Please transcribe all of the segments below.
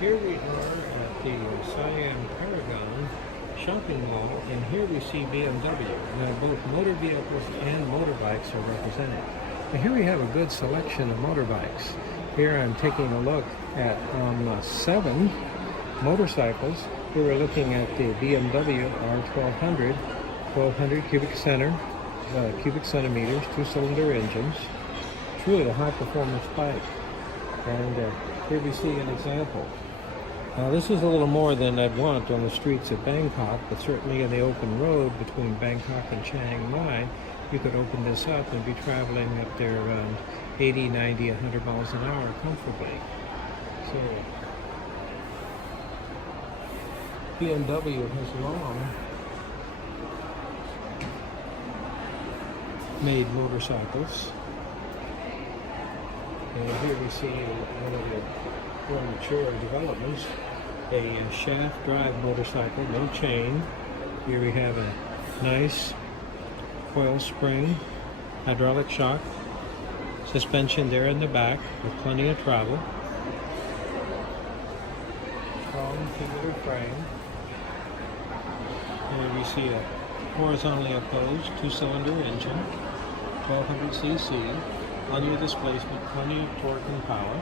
Here we are at the Siam Paragon shopping mall, and here we see BMW. Now both motor vehicles and motorbikes are represented. And here we have a good selection of motorbikes. Here I'm taking a look at 7 motorcycles. Here we're looking at the BMW R1200, 1200 cubic centimeters, 2-cylinder engines. Truly a high-performance bike. And here we see an example. Now this is a little more than I'd want on the streets of Bangkok, but certainly in the open road between Bangkok and Chiang Mai, you could open this up and be traveling up there around 80, 90, 100 miles an hour comfortably. So BMW has long made motorcycles. And here we see one of the more mature developments, a shaft drive motorcycle, no chain. Here we have a nice coil spring, hydraulic shock, suspension there in the back with plenty of travel. Strong tubular frame. Here we see a horizontally opposed 2-cylinder engine, 1200 cc. Plenty of displacement, plenty of torque and power.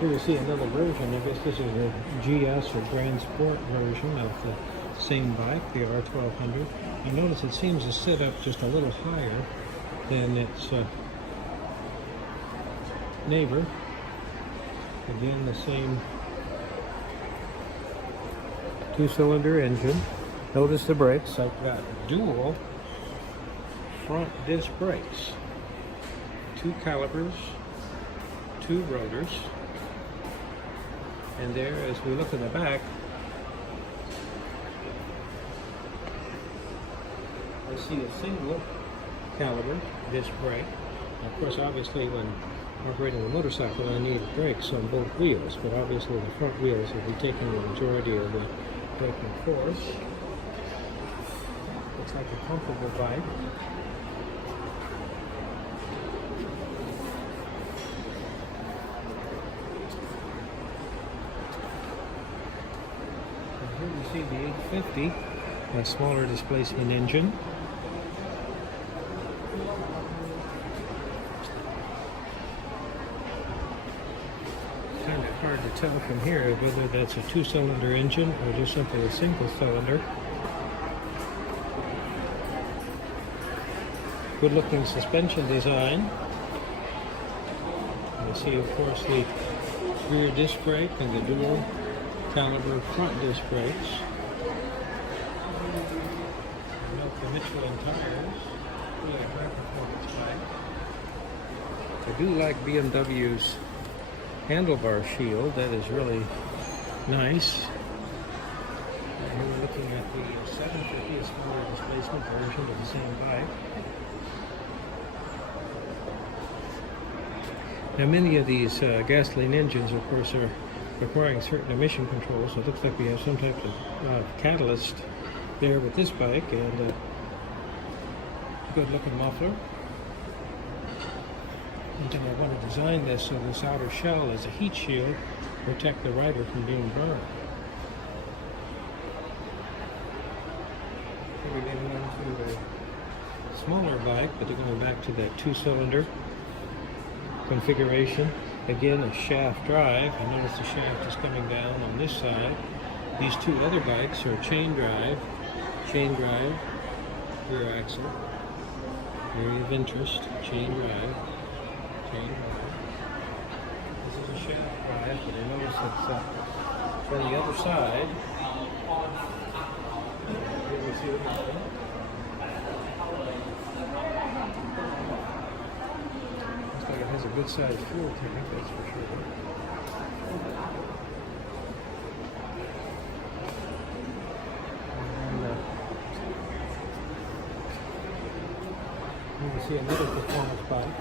Here we see another version. I guess this is a GS or Grand Sport version of the same bike, the R1200. You notice it seems to sit up just a little higher than its neighbor. Again, the same 2-cylinder engine. Notice the brakes. I've got dual front disc brakes, 2 calipers, 2 rotors, and there, as we look in the back, I see a single caliber disc brake. Of course, obviously, when operating a motorcycle, I need brakes on both wheels, but obviously the front wheels will be taking the majority of the braking force. Looks like a comfortable bike. And here we see the 850, a smaller displacement engine. Kind of hard to tell from here whether that's a 2-cylinder engine or just simply a single cylinder. Good looking suspension design. You see, of course, the rear disc brake and the dual caliber front disc brakes. Note the Michelin tires. Really a high performance bike. I do like BMW's handlebar shield. That is really nice. And here we're looking at the 750, a smaller displacement version of the same bike. Now, many of these gasoline engines, of course, are requiring certain emission controls. So it looks like we have some type of catalyst there with this bike, and good-looking muffler. And then I want to design this so this outer shell is a heat shield to protect the rider from being burned. Here we're getting into a smaller bike, but they're going back to that 2-cylinder configuration. Again, a shaft drive. I notice the shaft is coming down on this side. These 2 other bikes are chain drive, rear axle, area of interest, chain drive. This is a shaft drive, but I notice it's on the other side. Here we see the mountain. It has a good sized fuel tank, that's for sure. And you can see another performance bike.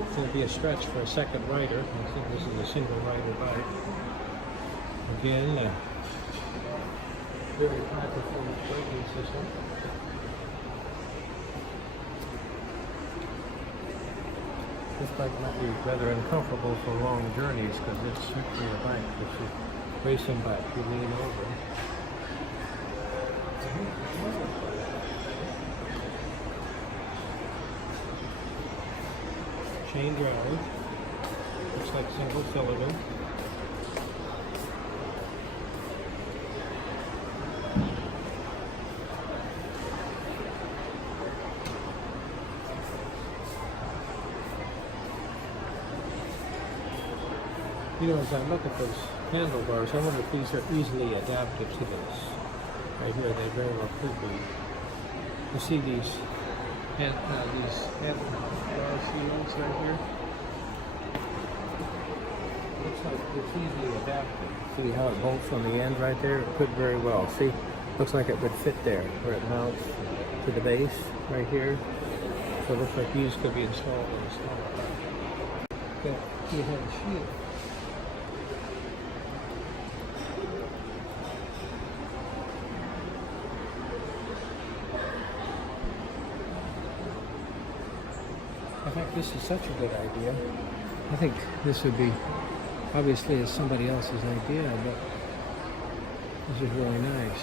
It's going to be a stretch for a second rider. I think this is a single rider bike. Again, very high performance braking system. This bike might be rather uncomfortable for long journeys because it's strictly a bike that you racing back, you lean over. Chain drive. Looks like single cylinder. You know, as I look at those handlebars, I wonder if these are easily adapted to this. Right here, they very well could be. You see these handlebar shields right here? Looks like it's easily adapted. See how it bolts on the end right there? It could very well. See? Looks like it would fit there, where it mounts to the base right here. So it looks like these could be installed in a smaller bike. But you have a shield. I think this is such a good idea. I think this would be, obviously it's somebody else's idea, but this is really nice.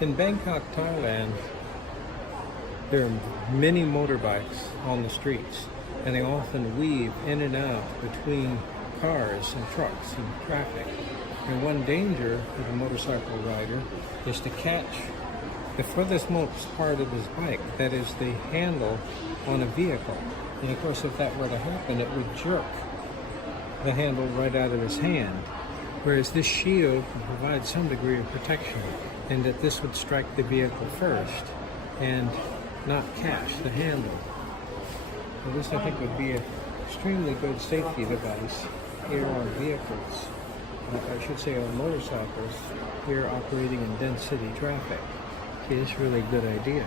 In Bangkok, Thailand, there are many motorbikes on the streets, and they often weave in and out between cars and trucks and traffic. And one danger for the motorcycle rider is to catch the furthest most part of his bike, that is the handle on a vehicle. And of course, if that were to happen, it would jerk the handle right out of his hand. Whereas this shield can provide some degree of protection, and that this would strike the vehicle first and not catch the handle. And this, I think, would be an extremely good safety device here on vehicles. I should say on motorcycles here operating in dense city traffic. See, it's a really good idea.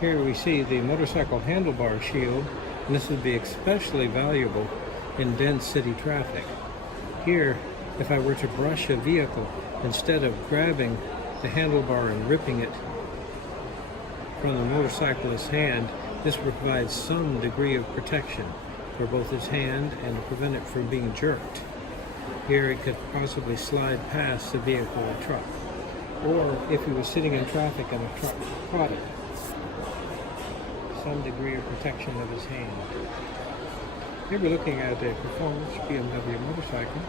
Here we see the motorcycle handlebar shield, and this would be especially valuable in dense city traffic. Here, if I were to brush a vehicle, instead of grabbing the handlebar and ripping it from the motorcyclist's hand, this would provide some degree of protection for both his hand and to prevent it from being jerked. Here it could possibly slide past the vehicle or truck. Or if he was sitting in traffic and a truck caught it, some degree of protection of his hand. Here we're looking at a performance BMW motorcycle.